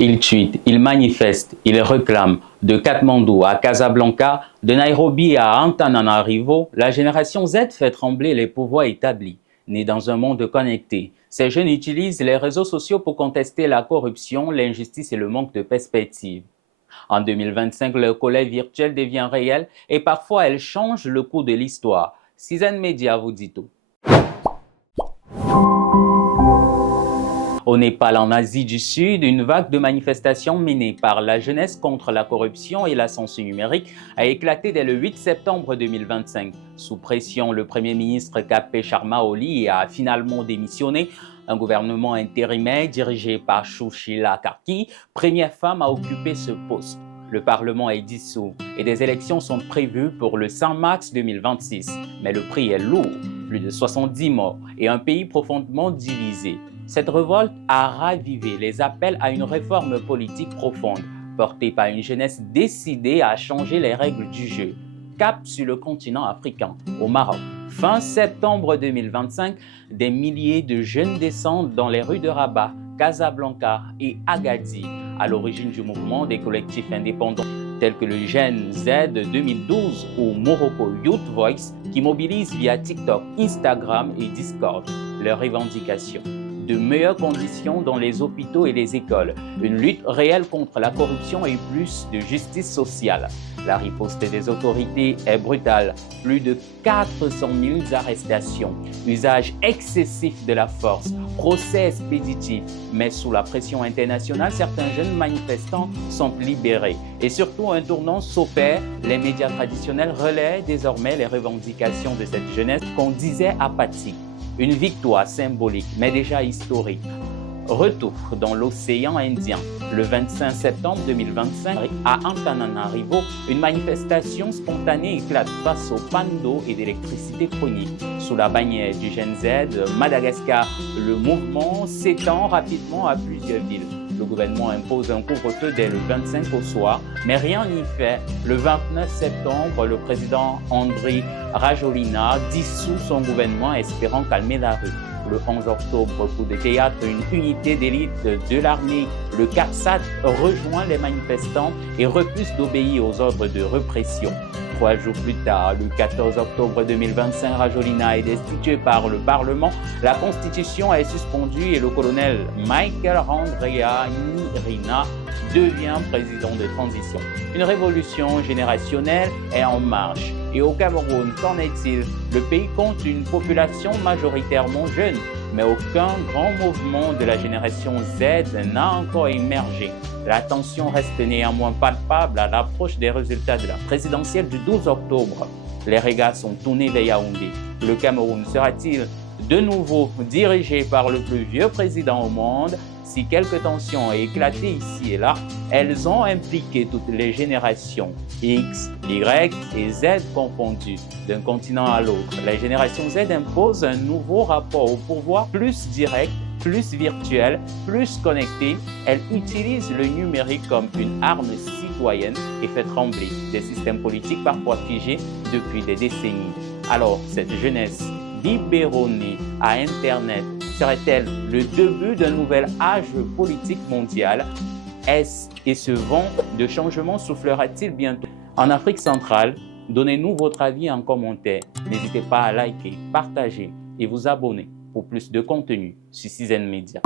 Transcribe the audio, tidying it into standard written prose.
Ils tweetent, ils manifestent, ils réclament. De Katmandou à Casablanca, de Nairobi à Antananarivo, la génération Z fait trembler les pouvoirs établis. Nés dans un monde connecté, ces jeunes utilisent les réseaux sociaux pour contester la corruption, l'injustice et le manque de perspective. En 2025, leur colère virtuelle devient réelle et parfois elle change le cours de l'histoire. Citizen Media vous dit tout. Au Népal, en Asie du Sud, une vague de manifestations menée par la jeunesse contre la corruption et la censure numérique a éclaté dès le 8 septembre 2025. Sous pression, le Premier ministre K.P. Sharma Oli a finalement démissionné. Un gouvernement intérimaire dirigé par Sushila Karki, première femme à occuper ce poste. Le Parlement est dissous et des élections sont prévues pour le 5 mars 2026. Mais le prix est lourd, plus de 70 morts et un pays profondément divisé. Cette révolte a ravivé les appels à une réforme politique profonde, portée par une jeunesse décidée à changer les règles du jeu. Cap sur le continent africain, au Maroc. Fin septembre 2025, des milliers de jeunes descendent dans les rues de Rabat, Casablanca et Agadir, à l'origine du mouvement des collectifs indépendants tels que le Gen Z 2012 ou Morocco Youth Voice qui mobilisent via TikTok, Instagram et Discord leurs revendications. De meilleures conditions dans les hôpitaux et les écoles, une lutte réelle contre la corruption et plus de justice sociale. La riposte des autorités est brutale. Plus de 400 000 arrestations, usage excessif de la force, procès expéditifs. Mais sous la pression internationale, certains jeunes manifestants sont libérés. Et surtout, un tournant s'opère. Les médias traditionnels relaient désormais les revendications de cette jeunesse qu'on disait apathique. Une victoire symbolique, mais déjà historique. Retour dans l'océan Indien. Le 25 septembre 2025, à Antananarivo, une manifestation spontanée éclate face aux pannes d'eau et d'électricité chronique. Sous la bannière du Gen Z, Madagascar, le mouvement s'étend rapidement à plusieurs villes. Le gouvernement impose un couvre-feu dès le 25 au soir, mais rien n'y fait. Le 29 septembre, le président Andry Rajoelina dissout son gouvernement espérant calmer la rue. Le 11 octobre, coup de théâtre, une unité d'élite de l'armée, le CAPSAT, rejoint les manifestants et refuse d'obéir aux ordres de répression. 3 jours plus tard, le 14 octobre 2025, Rajoelina est destitué par le Parlement. La Constitution est suspendue et le colonel Michael Andrea Nirina devient président de transition. Une révolution générationnelle est en marche. Et au Cameroun, qu'en est-il? Le pays compte une population majoritairement jeune, mais aucun grand mouvement de la génération Z n'a encore émergé. La tension reste néanmoins palpable à l'approche des résultats de la présidentielle du 12 octobre. Les regards sont tournés vers Yaoundé. Le Cameroun sera-t-il de nouveau dirigé par le plus vieux président au monde? Si quelques tensions ont éclaté ici et là, elles ont impliqué toutes les générations, X, Y et Z confondues, d'un continent à l'autre. La génération Z impose un nouveau rapport au pouvoir plus direct, plus virtuel, plus connecté. Elle utilise le numérique comme une arme citoyenne et fait trembler des systèmes politiques parfois figés depuis des décennies. Alors, cette jeunesse biberonnée à Internet serait-elle le début d'un nouvel âge politique mondial? Est-ce et ce vent de changement soufflera-t-il bientôt? En Afrique centrale, donnez-nous votre avis en commentaire. N'hésitez pas à liker, partager et vous abonner pour plus de contenu sur Citizen Media.